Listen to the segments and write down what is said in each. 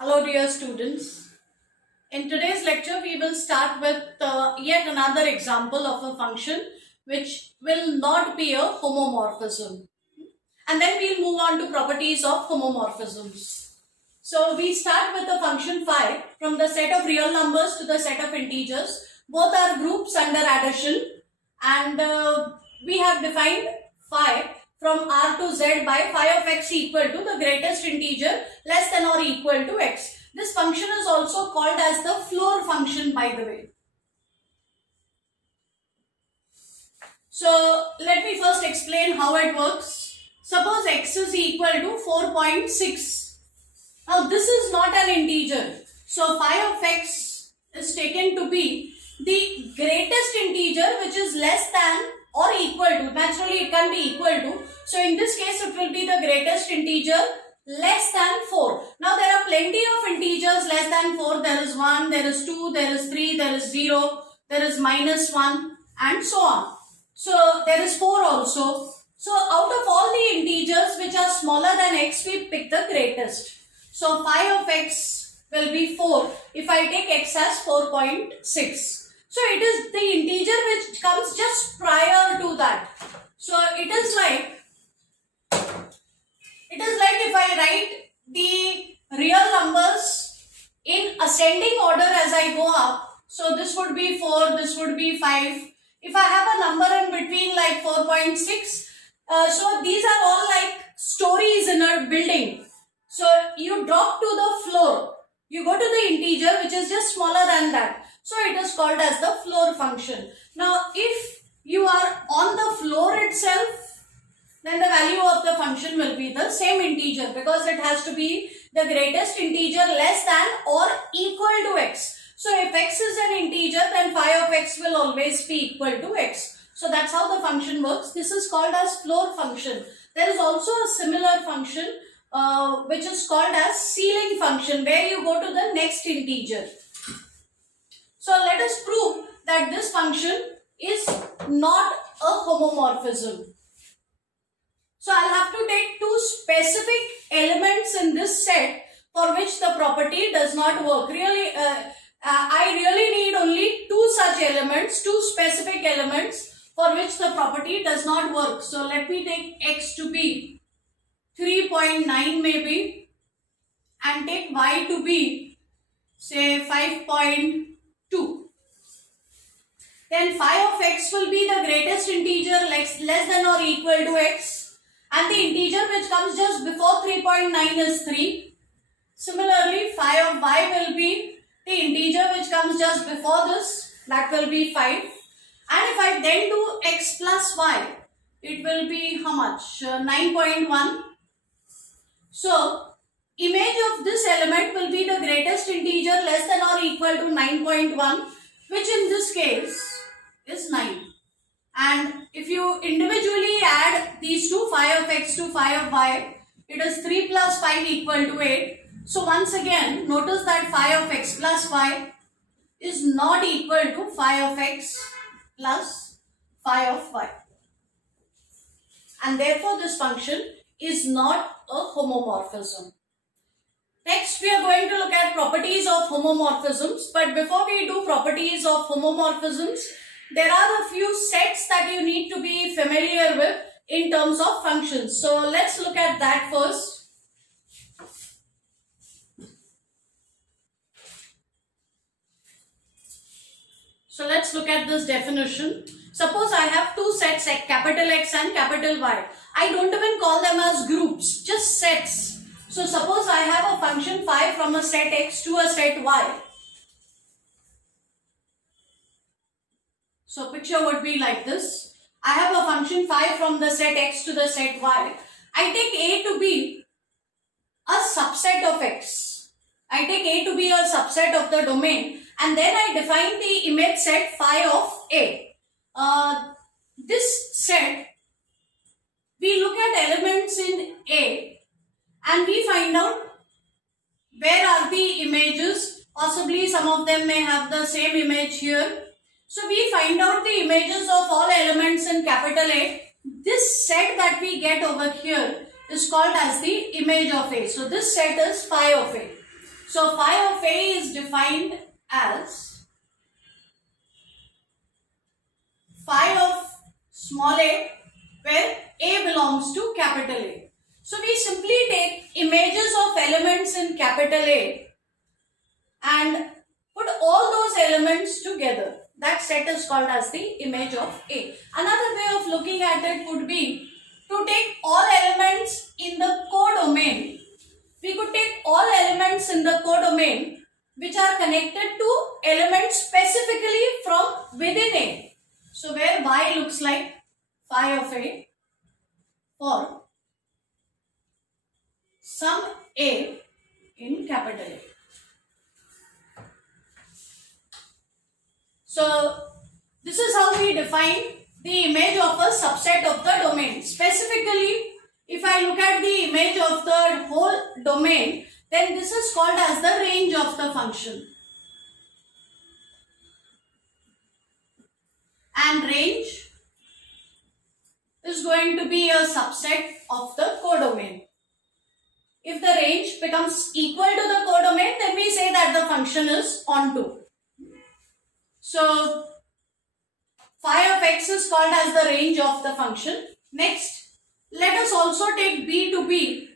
Hello dear students. In today's lecture we will start with yet another example of a function which will not be a homomorphism. And then we'll move on to properties of homomorphisms. So we start with the function phi from the set of real numbers to the set of integers. Both are groups under addition, and we have defined phi from r to z by phi of x equal to the greatest integer less than or equal to x. This function is also called as the floor function, by the way. So let me first explain how it works. Suppose x is equal to 4.6. Now this is not an integer. So phi of x is taken to be the greatest integer which is less than or equal to. Naturally it can be equal to. So in this case it will be the greatest integer less than 4. Now there are plenty of integers less than 4. There is 1, there is 2, there is 3, there is 0, there is -1 and so on. So there is 4 also. So out of all the integers which are smaller than x, we pick the greatest. So phi of x will be 4 if I take x as 4.6. So it is the integer which comes just prior to that. So it is like if I write the real numbers in ascending order as I go up. So this would be 4, this would be 5. If I have a number in between like 4.6, so these are all like stories in a building. So you drop to the floor. You go to the integer which is just smaller than that. So it is called as the floor function. Now if you are on the floor itself, then the value of the function will be the same integer because it has to be the greatest integer less than or equal to x. So if x is an integer, then phi of x will always be equal to x. So that's how the function works. This is called as floor function. There is also a similar function which is called as ceiling function, where you go to the next integer. So let us prove that this function is not a homomorphism. So I'll have to take two specific elements in this set for which the property does not work. Really, I really need only two such elements, two specific elements for which the property does not work. So let me take x to be 3.9 maybe, and take y to be say 5.2. Then phi of x will be the greatest integer less than or equal to x, and the integer which comes just before 3.9 is 3. Similarly, phi of y will be the integer which comes just before this, that will be 5. And if I then do x plus y, it will be how much? 9.1. So image of this element will be the greatest integer less than or equal to 9.1, which in this case is 9. And if you individually add these two, phi of x to phi of y, it is 3 plus 5 equal to 8. So once again, notice that phi of x plus y is not equal to phi of x plus phi of y. And therefore this function is not a homomorphism. Next, we are going to look at properties of homomorphisms. But before we do properties of homomorphisms, there are a few sets that you need to be familiar with in terms of functions. So let's look at that first. So let's look at this definition. Suppose I have two sets, capital X and capital Y. I don't even call them as groups, just sets. So suppose I have a function phi from a set X to a set Y. So picture would be like this. I have a function phi from the set X to the set Y. I take A to be a subset of X. I take A to be a subset of the domain, and then I define the image set phi of A. This set, we look at elements in A and we find out where are the images. Possibly some of them may have the same image here. So we find out the images of all elements in capital A. This set that we get over here is called as the image of A. So this set is phi of A. So phi of A is defined as phi of small a, where A belongs to capital A. So we simply take images of elements in capital A and put all those elements together. That set is called as the image of A. Another way of looking at it would be to take all elements in the codomain. We could take all elements in the codomain which are connected to elements specifically from within A. So where Y looks like phi of A for some A in capital A. So this is how we define the image of a subset of the domain. Specifically, if I look at the image of the whole domain, then this is called as the range of the function. And range is going to be a subset of the codomain. If the range becomes equal to the codomain, then we say that the function is onto. So phi of x is called as the range of the function. Next, let us also take b to be.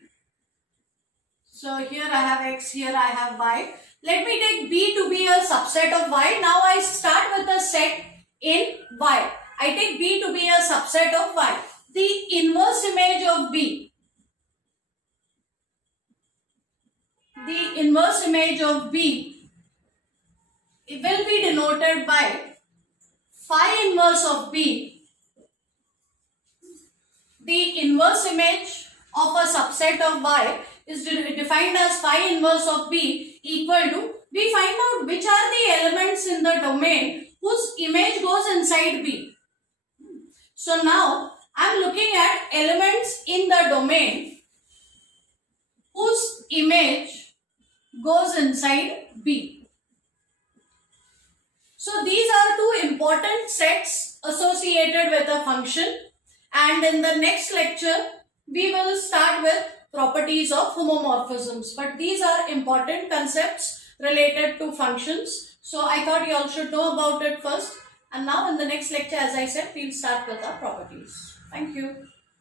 So here I have x, here I have y. Let me take b to be a subset of y. Now I start with a set in y. I take b to be a subset of y. The inverse image of b. The inverse image of b, it will be denoted by phi inverse of b. The inverse image of a subset of y is defined as phi inverse of b equal to, we find out which are the elements in the domain whose image goes inside b. So now I am looking at elements in the domain whose image goes inside b. So these are two important sets associated with a function, and in the next lecture we will start with properties of homomorphisms, but these are important concepts related to functions. So I thought you all should know about it first, and now in the next lecture, as I said, we'll start with our properties. Thank you.